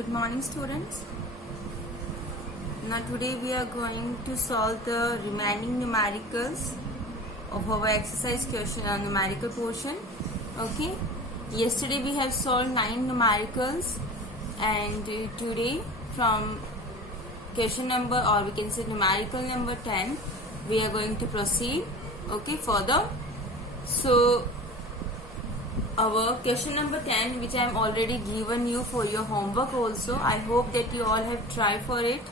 Good morning, students. Now today we are going to solve the remaining numericals of our exercise question numerical portion. Okay. Yesterday we have solved 9 numericals, and today from question number, or we can say numerical number 10, we are going to proceed. Okay, further. So our question number 10, which I am already given you for your homework also. I hope that you all have tried for it.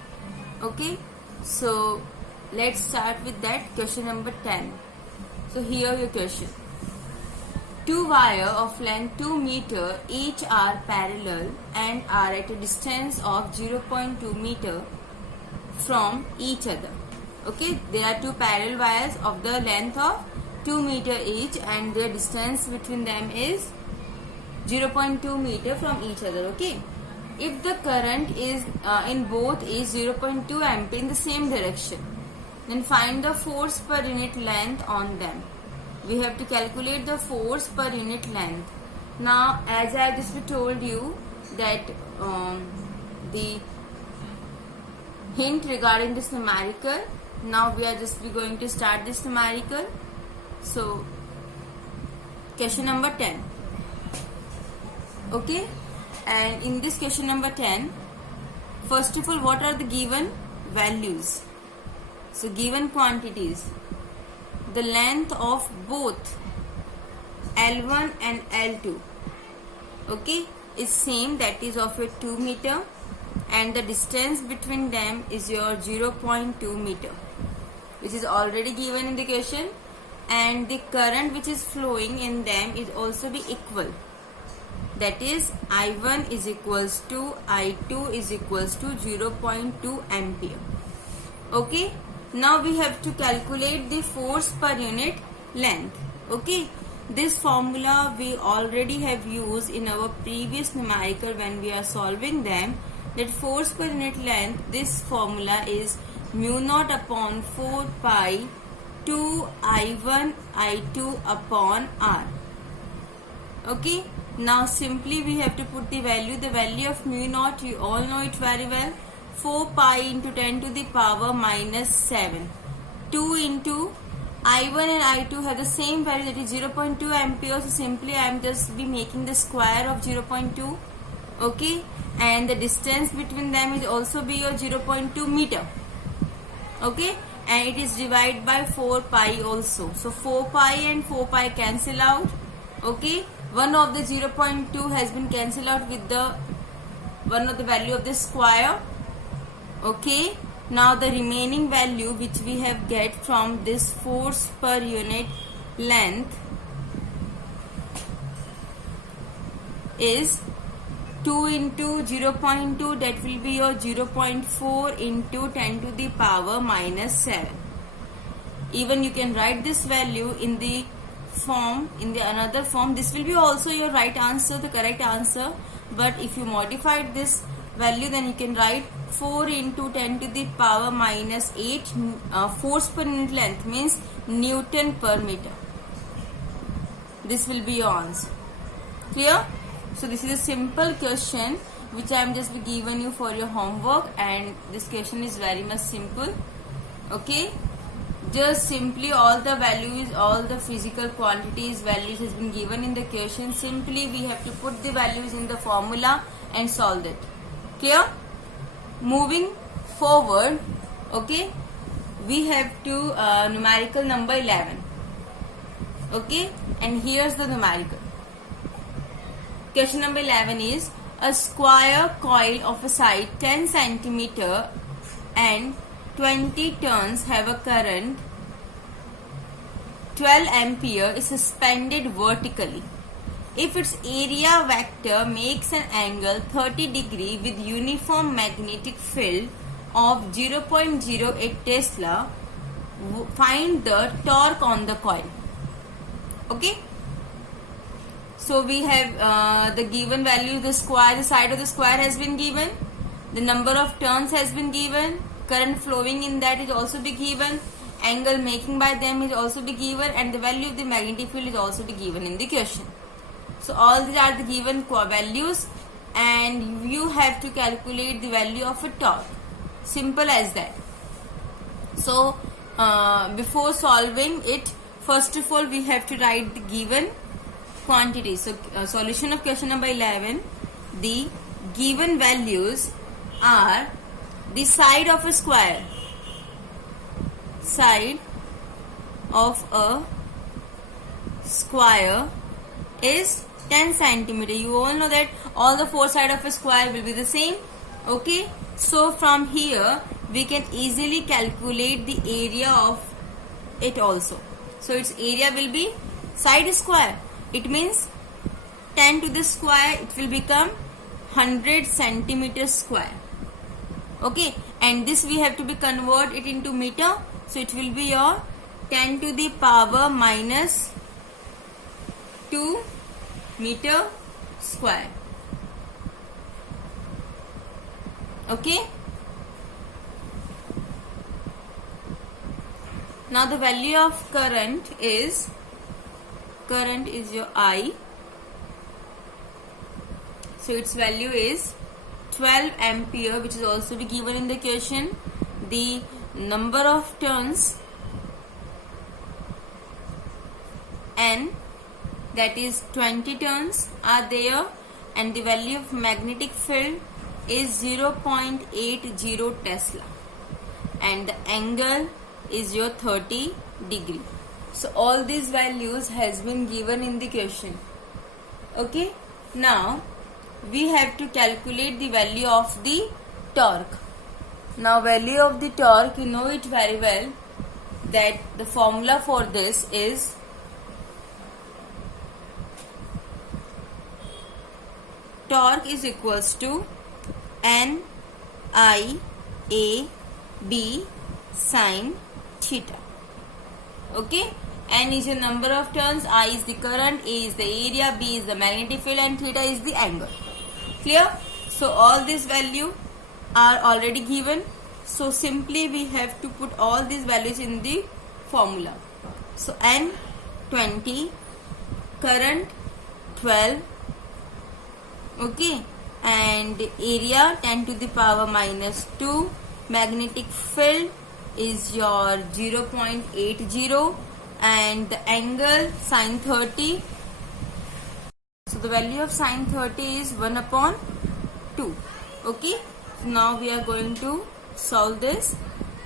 Okay, so let's start with that question number 10. So here your question. Two wires of length 2 meter each are parallel and are at a distance of 0.2 meter from each other. Okay, there are two parallel wires of the length of 2 meter each, and their distance between them is 0.2 meter from each other. Okay, if the current is in both is 0.2 ampere in the same direction, then find the force per unit length on them. We have to calculate the force per unit length. Now, as I just told you that the hint regarding this numerical, now we are just going to start this numerical. So, question number 10. Okay, and in this question number 10, first of all, what are the given values? So, given quantities. The length of both L1 and L2, okay, is same, that is of your 2 meter, and the distance between them is your 0.2 meter, which is already given in the question. And the current which is flowing in them is also be equal, that is I1 is equals to I2 is equals to 0.2 ampere. Okay, now we have to calculate the force per unit length. Okay, this formula we already have used in our previous numerical when we are solving them, that force per unit length, this formula is mu naught upon 4 pi 2 I1 I2 upon R. Okay, now simply we have to put the value of mu naught, you all know it very well, 4 pi into 10 to the power minus 7. 2 into I1 and I2 have the same value, that is 0.2 ampere, so simply I am just be making the square of 0.2. Okay, and the distance between them is also be your 0.2 meter. Okay, and it is divided by 4 pi also. So 4 pi and 4 pi cancel out. Okay, one of the 0.2 has been cancelled out with the one of the value of the square. Okay, now the remaining value which we have get from this force per unit length is 2 into 0.2, that will be your 0.4 into 10 to the power minus 7. Even you can write this value in the form, in the another form. This will be also your right answer, the correct answer. But if you modified this value, then you can write 4 into 10 to the power minus 8 force per unit length, means Newton per meter. This will be your answer. Clear? So this is a simple question which I am just given you for your homework, and this question is very much simple. Okay, just simply all the values, all the physical quantities values has been given in the question. Simply we have to put the values in the formula and solve it. Clear? Moving forward, okay, we have to numerical number 11. Okay, and here's the numerical. Question number 11 is, a square coil of a side 10 centimeter and 20 turns have a current 12 ampere is suspended vertically. If its area vector makes an angle 30 degree with uniform magnetic field of 0.08 Tesla, find the torque on the coil. Okay, so we have the given value, the square, the side of the square has been given, the number of turns has been given, current flowing in that is also be given, angle making by them is also be given, and the value of the magnetic field is also be given in the question. So all these are the given values, and you have to calculate the value of a torque. Simple as that. So before solving it, first of all we have to write the given quantity. So solution of question number 11, the given values are the side of a square. Side of a square is 10 centimeter. You all know that all the four sides of a square will be the same. Okay, so from here we can easily calculate the area of it also. So its area will be side square. It means 10 to the square, it will become 100 centimeters square. Okay, and this we have to be convert it into meter. So it will be your 10 to the power minus 2 meter square. Okay. Now the value of current is your I. So its value is 12 ampere, which is also be given in the question. The number of turns N, that is 20 turns are there, and the value of magnetic field is 0.80 Tesla, and the angle is your 30 degree. So all these values has been given in the question. Okay, now we have to calculate the value of the torque. Now value of the torque, you know it very well, that the formula for this is torque is equals to N I A B sin theta. Okay, N is the number of turns, I is the current, A is the area, B is the magnetic field, and theta is the angle. Clear? So all these values are already given. So simply we have to put all these values in the formula. So N 20, current 12, okay, and area 10 to the power minus 2, magnetic field is your 0.80, and the angle sin 30. So the value of sin 30 is 1/2. Okay, so now we are going to solve this.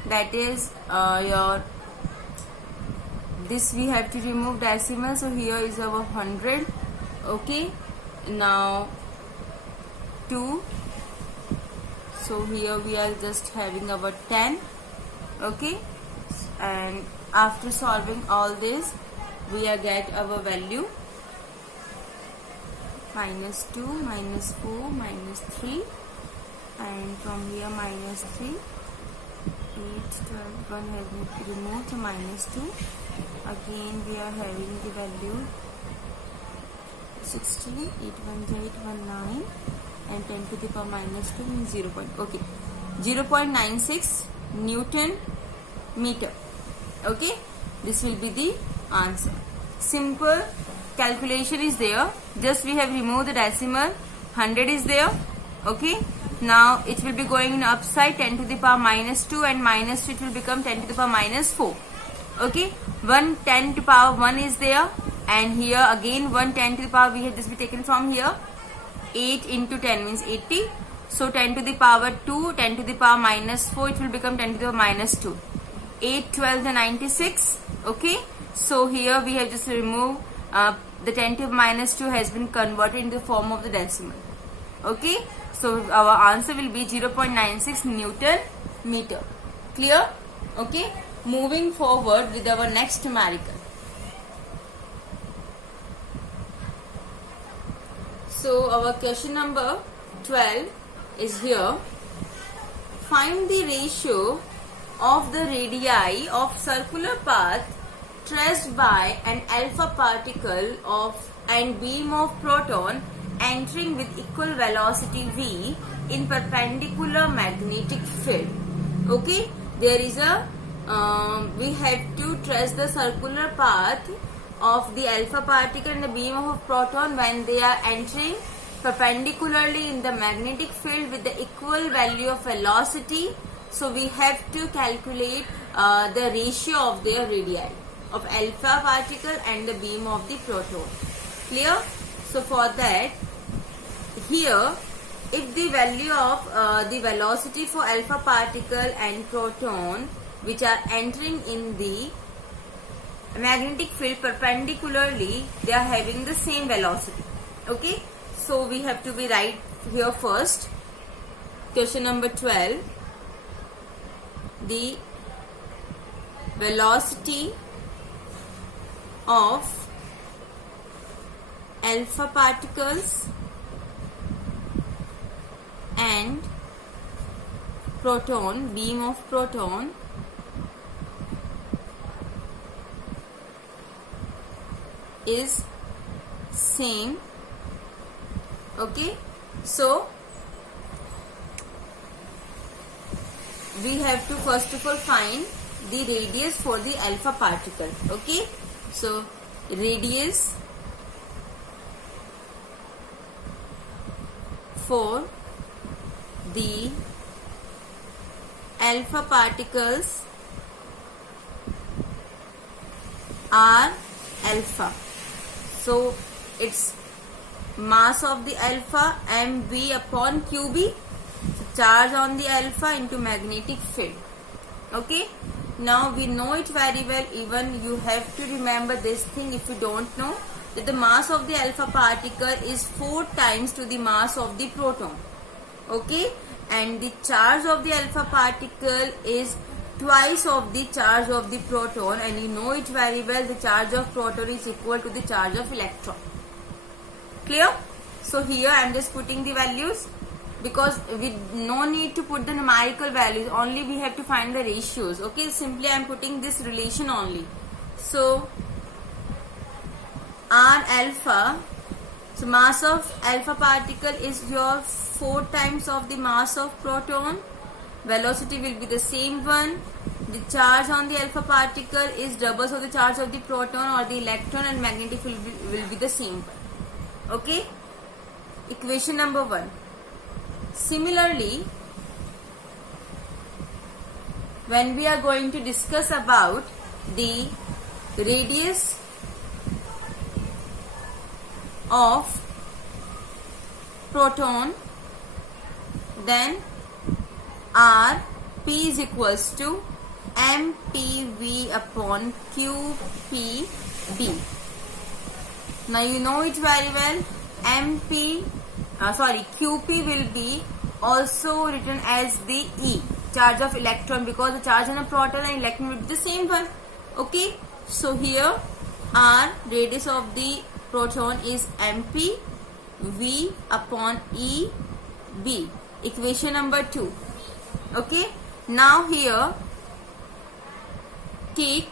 That is this we have to remove decimal. So here is our 100. Okay, now 2. So here we are just having our 10. Okay, and after solving all this, we are get our value minus 2, minus 4, minus 3, and from here minus 3, 8, 12, 1 has been removed, so minus 2. Again we are having the value 16, 8 1 is 8, 1 9, and 10 to the power minus 2 means 0. Okay, 0.96 Newton meter. Okay, this will be the answer. Simple calculation is there. Just we have removed the decimal. 100 is there. Okay, now it will be going in upside, 10 to the power minus 2, and minus 2 it will become 10 to the power minus 4. Okay, 1 10 to the power 1 is there, and here again 1 10 to the power we have just be taken from here. 8 into 10 means 80. So 10 to the power 2, 10 to the power minus 4, it will become 10 to the power minus 2. 8 12 the 96. Okay, so here we have just removed the 10 to the minus 2 has been converted in the form of the decimal. Okay, so our answer will be 0.96 Newton meter. Clear? Okay, moving forward with our next numerical. So our question number 12 is here. Find the ratio of the radii of circular path traced by an alpha particle of and beam of proton entering with equal velocity v in perpendicular magnetic field. Okay, there is a we have to trace the circular path of the alpha particle and the beam of proton when they are entering perpendicularly in the magnetic field with the equal value of velocity. So we have to calculate the ratio of their radii of alpha particle and the beam of the proton. Clear? So for that, here if the value of the velocity for alpha particle and proton which are entering in the magnetic field perpendicularly, they are having the same velocity. Okay, so we have to be right here first. Question number 12. The velocity of alpha particles and proton, beam of proton, is same. Okay, so we have to first of all find the radius for the alpha particle. Okay, so radius for the alpha particles are alpha. So its mass of the alpha mv upon qb, charge on the alpha into magnetic field. Okay, now we know it very well. Even you have to remember this thing if you don't know, that the mass of the alpha particle is 4 times to the mass of the proton. Okay, and the charge of the alpha particle is twice of the charge of the proton, and you know it very well, the charge of proton is equal to the charge of electron. Clear? So here I am just putting the values, because we no need to put the numerical values, only we have to find the ratios. Okay, simply I am putting this relation only. So R alpha, so mass of alpha particle is your 4 times of the mass of proton. Velocity will be the same one. The charge on the alpha particle is double of the charge of the proton or the electron, and magnetic field will be the same one. Okay, equation number 1. Similarly, when we are going to discuss about the radius of proton, then R P is equals to MPV upon QPB. Now you know it very well. QP will be also written as the E, charge of electron, because the charge on a proton and electron will be the same one. Okay, so here R, radius of the proton, is MP V upon E B. Equation number 2. Okay, now here take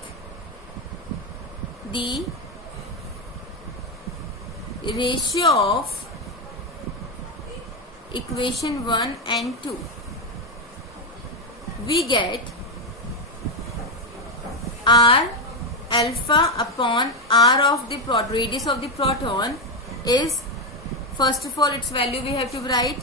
the ratio of equation 1 and 2. We get R alpha upon R of the radius of the proton is, first of all, its value we have to write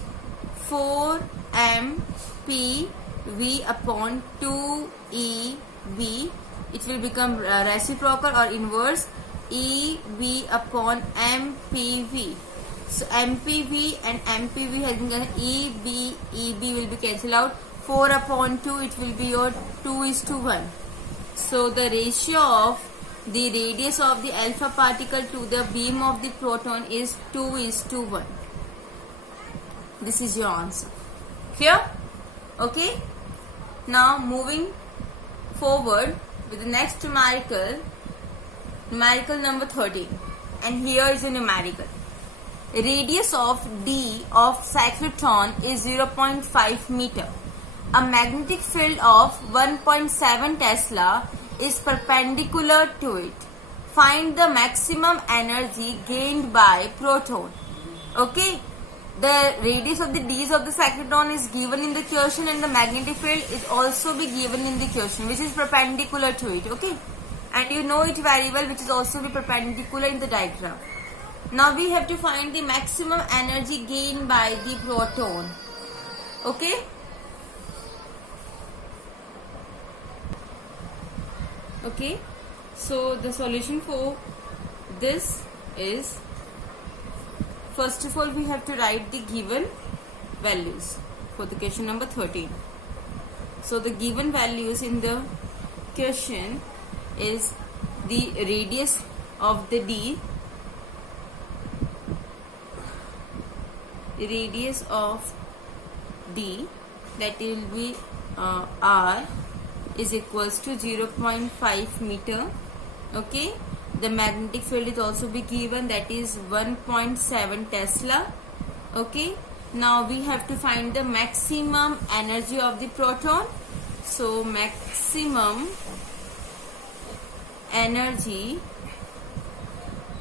4mp v upon 2eb. It will become reciprocal or inverse eb upon mpv. So mpv and mpv has been given, eb will be cancelled out. 4 upon 2, it will be your 2:1. So the ratio of the radius of the alpha particle to the beam of the proton is 2:1. This is your answer. Clear? Okay. Now moving forward with the next numerical number 13, and here is a numerical. Radius of D of cyclotron is 0.5 meter. A magnetic field of 1.7 Tesla is perpendicular to it. Find the maximum energy gained by proton. Okay, the radius of the D's of the cyclotron is given in the question, and the magnetic field is also be given in the question, which is perpendicular to it. Okay, and you know it very well, which is also be perpendicular in the diagram. Now we have to find the maximum energy gained by the proton. Okay. Okay. So the solution for this is, first of all we have to write the given values for the question number 13. So the given values in the question is the radius of the D, radius of D, that will be R, is equals to 0.5 meter. Okay, the magnetic field is also be given, that is 1.7 Tesla. Okay, now we have to find the maximum energy of the proton. So maximum energy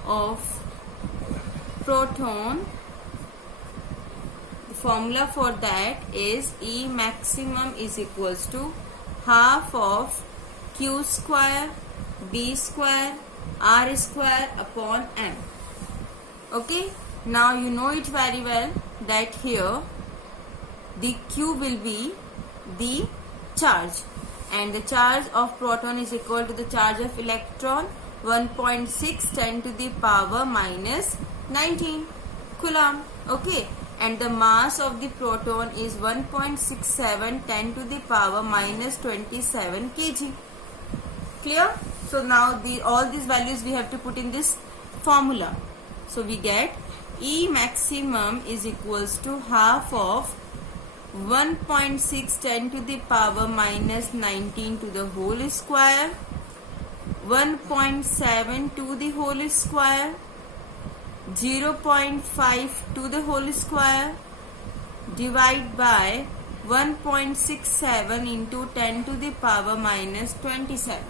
of proton, the formula for that is E maximum is equals to half of Q square B square R square upon M. Okay, now you know it very well that here the Q will be the charge, and the charge of proton is equal to the charge of electron, 1.6 10 to the power minus 19 coulomb. Okay, and the mass of the proton is 1.67 10 to the power minus 27 kg. Clear? So now all these values we have to put in this formula. So we get E maximum is equals to half of 1.6 10 to the power minus 19 to the whole square, 1.7 to the whole square, 0.5 to the whole square, divide by 1.67 into 10 to the power minus 27.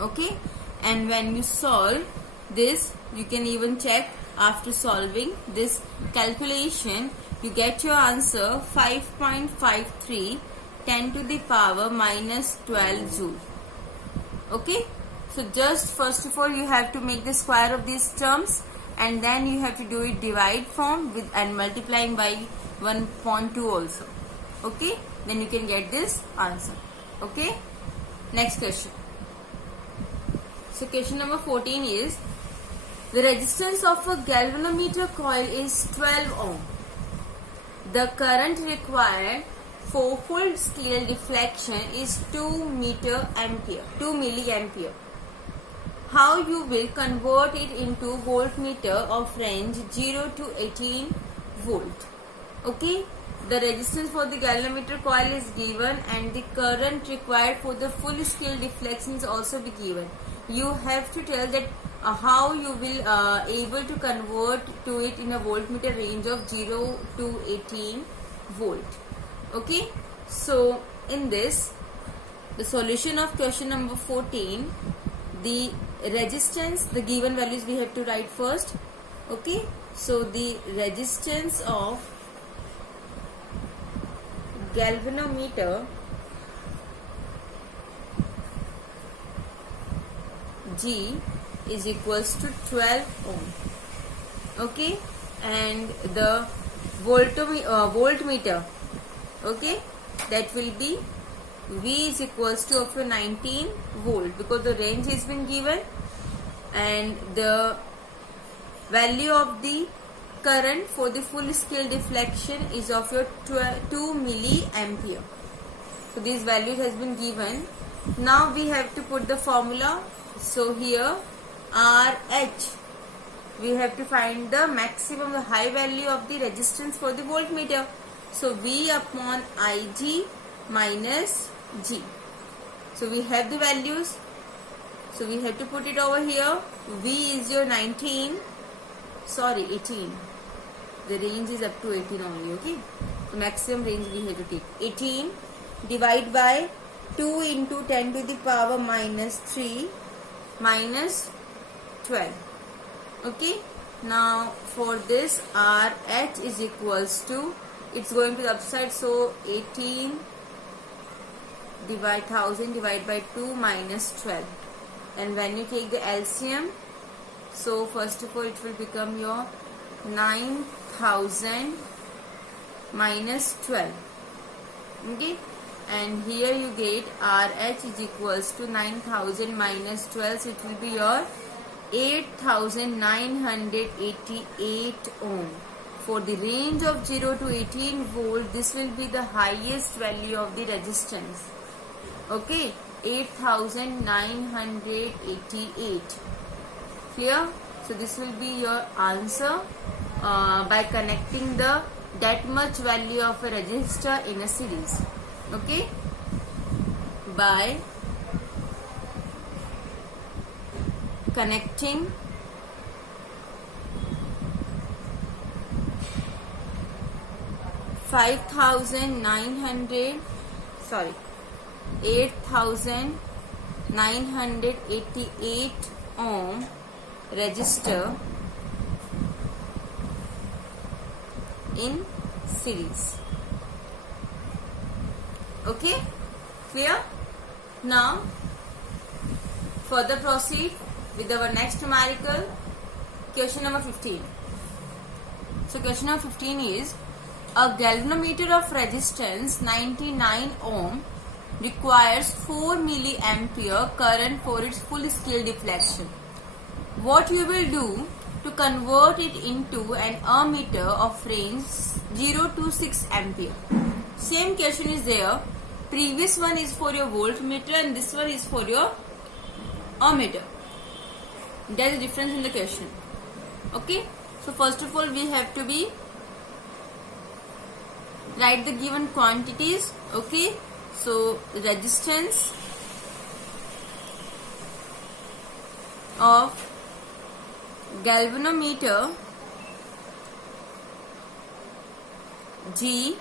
Okay, and when you solve this, you can even check after solving this calculation, you get your answer 5.53 10 to the power minus 12 joule. Okay, so just first of all you have to make the square of these terms, and then you have to do it divide form with and multiplying by 1.2 also. Okay, then you can get this answer. Okay, next question. So question number 14 is, the resistance of a galvanometer coil is 12 ohm. The current required for full scale deflection is 2 milliampere. How you will convert it into voltmeter of range 0 to 18 volt. Okay, the resistance for the galvanometer coil is given, and the current required for the full scale deflection is also be given. You have to tell that how you will able to convert to it in a voltmeter range of 0 to 18 volt. Okay, so in this, the solution of question number 14, the resistance, the given values we have to write first. Okay, so the resistance of galvanometer G is equals to 12 ohm. Okay, and the voltmeter, okay, that will be V is equals to of 19 volt, because the range has been given, and the value of the current for the full scale deflection is of your 2 milliampere. So these values has been given. Now we have to put the formula. So here RH, we have to find the maximum, the high value of the resistance for the voltmeter. So V upon Ig minus G. So we have the values. So we have to put it over here. V is your 18. The range is up to 18 only. Okay. So maximum range we have to take 18. Divide by 2 into 10 to the power minus 3 minus 12. Okay, now for this RH is equals to, it's going to the upside, so 18 divide 1000 divide by 2 minus 12, and when you take the LCM, So first of all it will become your 9000 minus 12. Okay, and here you get RH is equals to 9000 minus 12, so it will be your 8988 ohm. For the range of 0 to 18 volt, this will be the highest value of the resistance. Okay, 8988. Clear? So this will be your answer by connecting that much value of a resistor in a series. Okay, by connecting 8988 ohm resistor in series. Okay, clear? Now further proceed with our next numerical, question number 15. So question number 15 is, a galvanometer of resistance 99 ohm requires 4 milliampere current for its full scale deflection. What you will do to convert it into an ammeter of range 0 to 6 ampere? Same question is there. Previous one is for your voltmeter and this one is for your ammeter. There is a difference in the question. Okay. So first of all we have to write the given quantities. Okay. So resistance of galvanometer G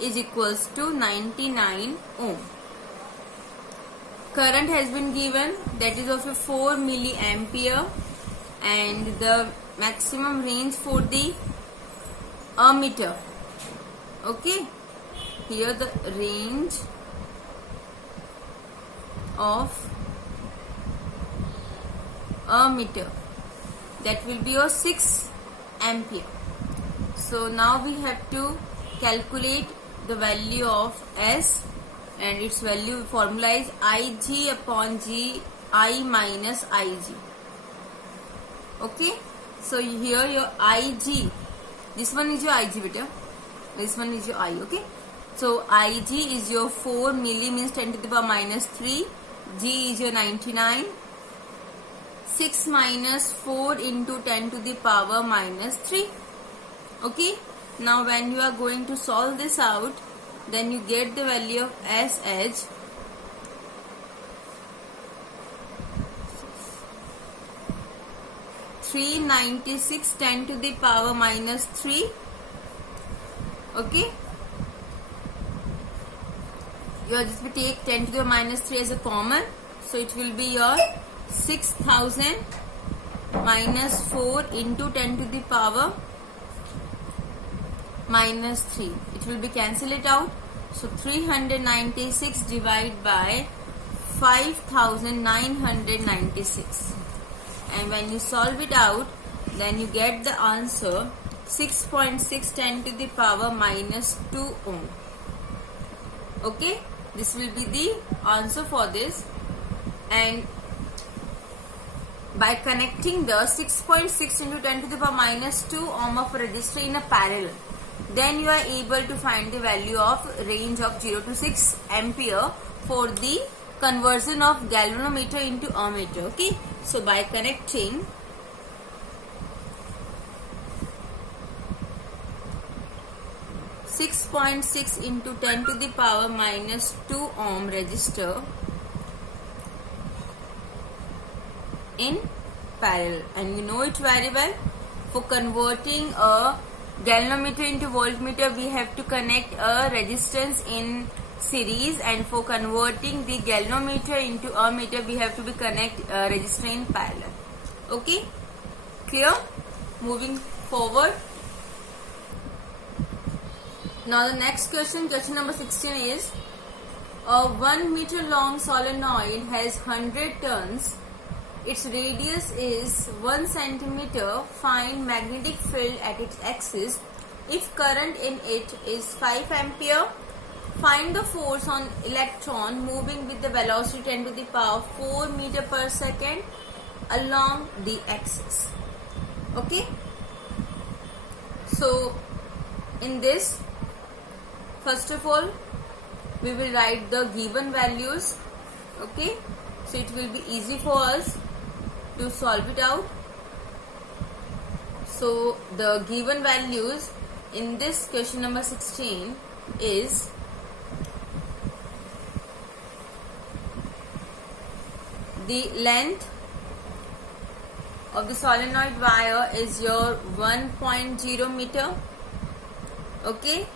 is equals to 99 ohm. Current has been given, that is of a 4 milliampere, and the maximum range for the ammeter. Okay, here the range of ammeter, that will be your 6 ampere. So now we have to calculate the value of S, and its value formula is Ig upon G I minus Ig. Okay, so here your Ig, this one is your Ig beta, this one is your I. Okay, so Ig is your 4 milli, means 10 to the power minus 3, G is your 99, 6 minus 4 into 10 to the power minus 3. Okay, now when you are going to solve this out, then you get the value of S as 396 10 to the power minus 3. Okay, you are just take 10 to the minus 3 as a common, so it will be your 6000 minus 4 into 10 to the power minus 3. It will be cancel it out. So 396 divided by 5996, and when you solve it out, then you get the answer 6.6 10 to the power minus 2 ohm. Okay, this will be the answer for this. And by connecting the 6.6 into 10 to the power minus 2 ohm of resistor in a parallel, then you are able to find the value of range of 0 to 6 ampere for the conversion of galvanometer into ammeter. Okay, so by connecting 6.6 into 10 to the power minus 2 ohm resistor in parallel, and you know it very well, for converting a galvanometer into voltmeter we have to connect a resistance in series, and for converting the galvanometer into ammeter we have to connect a resistor in parallel. Okay, clear? Moving forward. Now the next question, question number 16 is, a 1 meter long solenoid has 100 turns. its radius is 1 centimeter, find magnetic field at its axis. If current in it is 5 ampere, find the force on electron moving with the velocity 10 to the power 4 meter per second along the axis. Okay. So in this, first of all, we will write the given values. Okay. So it will be easy for us to solve it out. So the given values in this question number 16 is the length of the solenoid wire is your 1.0 meter. Okay,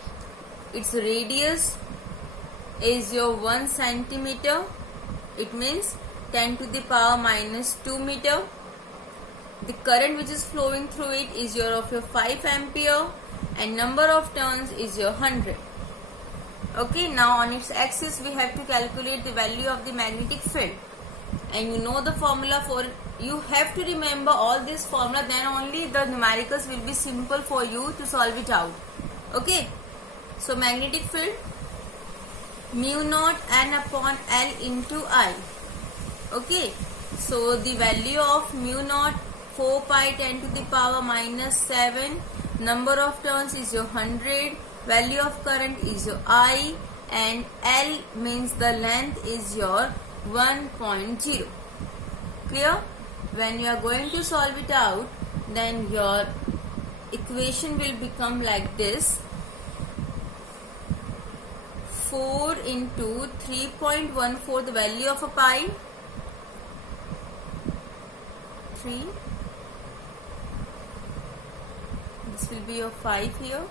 its radius is your 1 centimeter. It means 10 to the power minus 2 meter. The current which is flowing through it is your 5 ampere, and number of turns is your 100. Okay, now on its axis we have to calculate the value of the magnetic field, and you know the formula for it. You have to remember all this formula, then only the numericals will be simple for you to solve it out. Okay, so magnetic field mu naught n upon L into I. Okay, so the value of mu naught 4 pi 10 to the power minus 7, number of turns is your 100, value of current is your I, and L means the length is your 1.0. Clear? When you are going to solve it out, then your equation will become like this: 4 into 3.14, the value of a pi, 3, this will be your 5 here,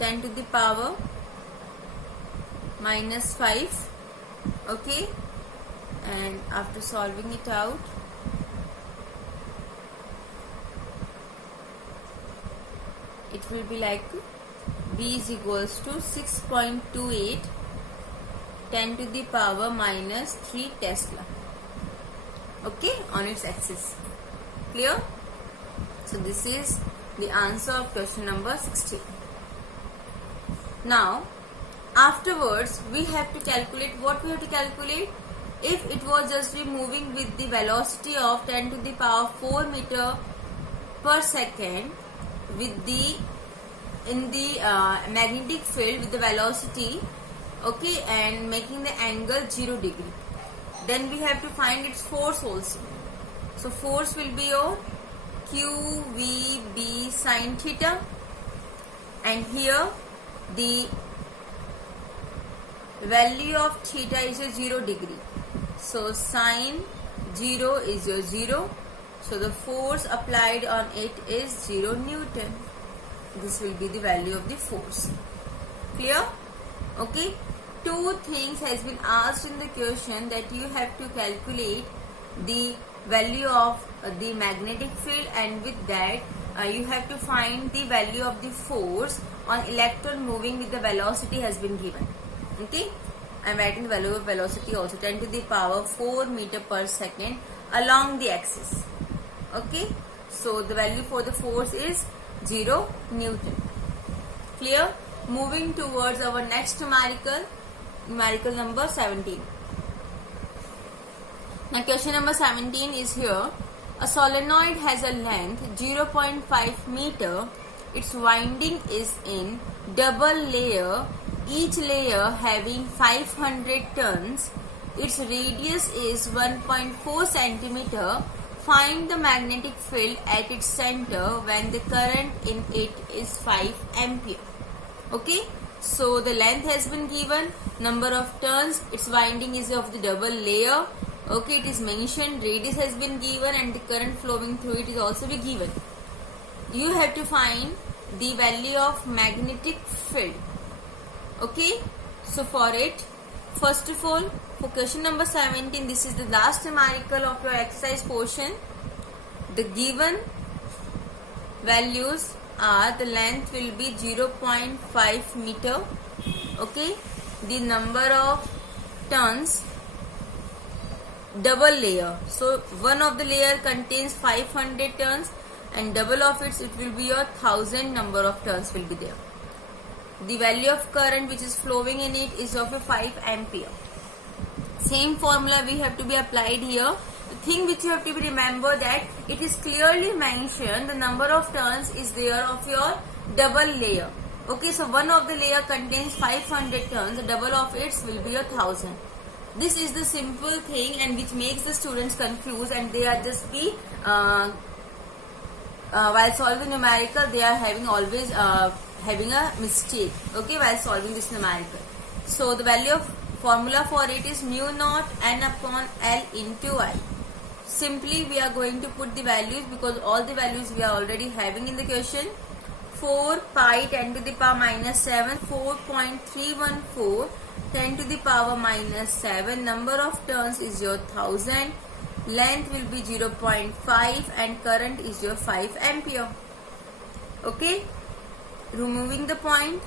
10 to the power minus 5. Okay, and after solving it out, it will be like B is equals to 6.28 10 to the power minus 3 Tesla. Okay, on its axis. Clear? So this is the answer of question number 16. Now afterwards we have to calculate what we have to calculate. If it was just be moving with the velocity of 10 to the power 4 meter per second with the in the magnetic field with the velocity, okay, and making the angle 0 degree, then we have to find its force also. So force will be your QVB sin theta, and here the value of theta is your 0 degree. So sin 0 is your 0. So the force applied on it is 0 Newton. This will be the value of the force. Clear? Okay. Two things has been asked in the question, that you have to calculate the value of the magnetic field, and with that you have to find the value of the force on electron moving with the velocity has been given. Okay, I am writing the value of velocity also, 10 to the power 4 meter per second along the axis. Okay, so the value for the force is 0 Newton. Clear? Moving towards our next numerical number 17. Now question number 17 is here. A solenoid has a length 0.5 meter. Its winding is in double layer, each layer having 500 turns. Its radius is 1.4 centimeter. Find the magnetic field at its center when the current in it is 5 ampere. Okay, so the length has been given, number of turns, its winding is of the double layer. Okay, it is mentioned, radius has been given, and the current flowing through it is also be given. You have to find the value of magnetic field. Okay, so for it, first of all, for question number 17, this is the last numerical of your exercise portion. The given values are, the length will be 0.5 meter. Okay, the number of turns double layer. So one of the layer contains 500 turns and double of it will be your 1000 number of turns will be there. The value of current which is flowing in it is of a 5 ampere. Same formula we have to be applied here. The thing which you have to be remember that it is clearly mentioned the number of turns is there of your double layer. Okay, so one of the layer contains 500 turns, the double of it will be 1000. This is the simple thing and which makes the students confused, and they are just be while solving numerical they are having always having a mistake, okay, while solving this numerical. So the value of formula for it is mu naught n upon L into I. Simply we are going to put the values because all the values we are already having in the question. 4 pi 10 to the power minus 7, 4.314 10 to the power minus 7, number of turns is your 1000, length will be 0.5 and current is your 5 ampere. Okay, removing the point,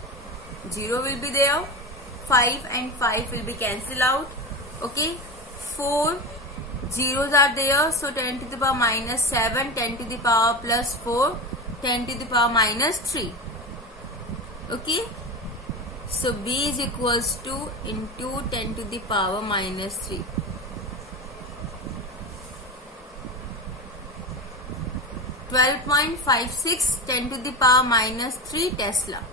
0 will be there, 5 and 5 will be cancelled out. Okay, 4 zeros are there, so 10 to the power minus 7, 10 to the power plus 4, 10 to the power minus 3. Okay, so B is equals to into 10 to the power minus 3. (12.56) 10 to the power minus 3 Tesla.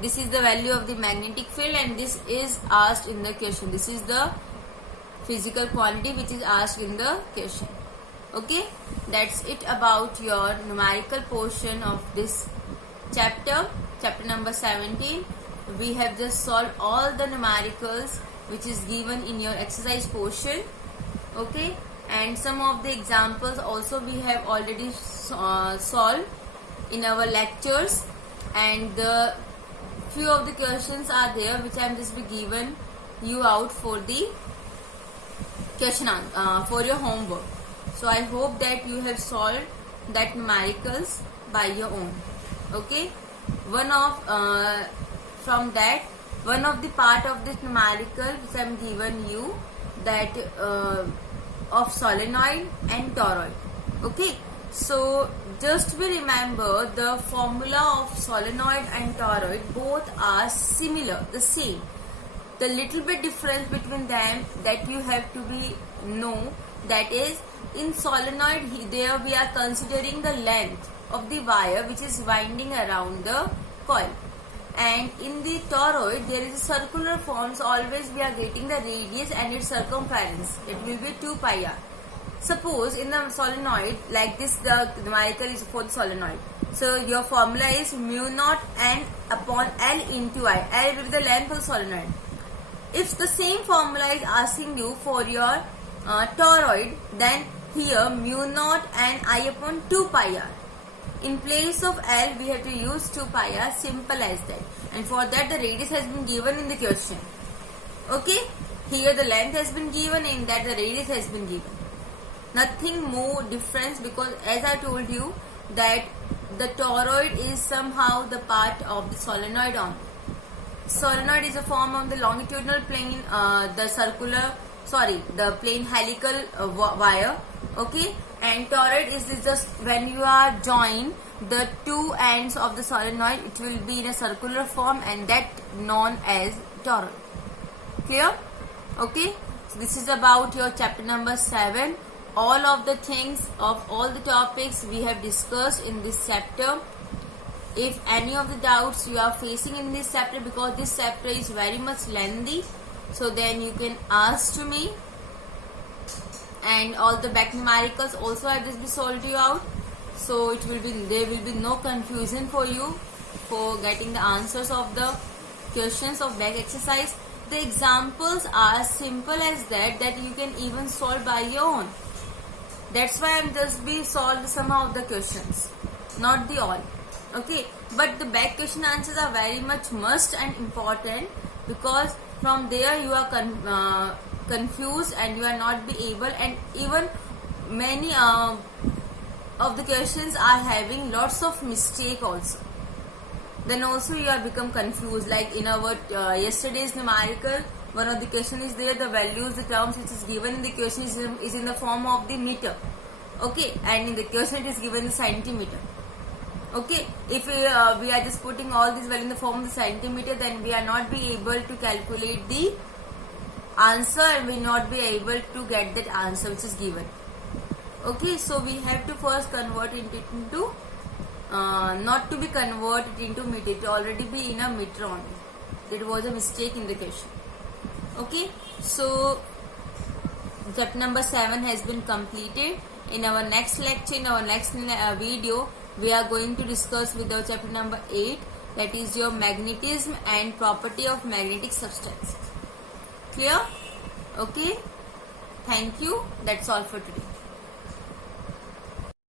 This is the value of the magnetic field and this is asked in the question. This is the physical quantity which is asked in the question. Okay, that's it about your numerical portion of this chapter number 17. We have just solved all the numericals which is given in your exercise portion. Okay, and some of the examples also we have already solved in our lectures, and the few of the questions are there which I am just be given you out for the question for your homework. So I hope that you have solved that numericals by your own. Okay, one of the part of this numerical which I am given you, that of solenoid and toroid. Okay, so just be remember the formula of solenoid and toroid, both are similar, the same. The little bit difference between them that you have to be know, that is, in solenoid there we are considering the length of the wire which is winding around the coil, and in the toroid there is a circular form, so always we are getting the radius and its circumference, it will be 2 pi r. Suppose in the solenoid like this, the numerical is for the solenoid, so your formula is mu naught n upon L into I. L will be the length of the solenoid. If the same formula is asking you for your toroid, then here mu naught and I upon 2 pi r. In place of L we have to use 2 pi r, simple as that, and for that the radius has been given in the question. Okay, here the length has been given, in that the radius has been given. Nothing more difference, because as I told you that the toroid is somehow the part of the solenoid on. Solenoid is a form of the longitudinal plane, the plane helical wire. Okay, and toroid is just when you are join the two ends of the solenoid, it will be in a circular form, and that known as toroid. Clear? Okay, so this is about your chapter number 7. All of the things of all the topics we have discussed in this chapter. If any of the doubts you are facing in this chapter, because this chapter is very much lengthy, so then you can ask to me, and all the back numericals also I just be solved you out, so there will be no confusion for you for getting the answers of the questions of back exercise. The examples are simple as that you can even solve by your own. That's why I'm just be solved some of the questions, not the all. Okay, but the back question answers are very much must and important, because from there you are confused and you are not be able, and even many of the questions are having lots of mistake also. then also you are become confused. Like in our yesterday's numerical, one of the question is there, the values, the terms which is given in the question is in the form of the meter. Okay, and in the question it is given in centimeter. Okay, if we are just putting all these values in the form of the centimeter, then we are not be able to calculate the answer and we will not be able to get that answer which is given. Okay, so we have to first convert it into not to be converted into meter, it already be in a meter only. That was a mistake in the question. Okay, so chapter number 7 has been completed. In our next lecture, in our next video, we are going to discuss with our chapter number 8, that is your magnetism and property of magnetic substances. Clear? Okay, thank you. That's all for today.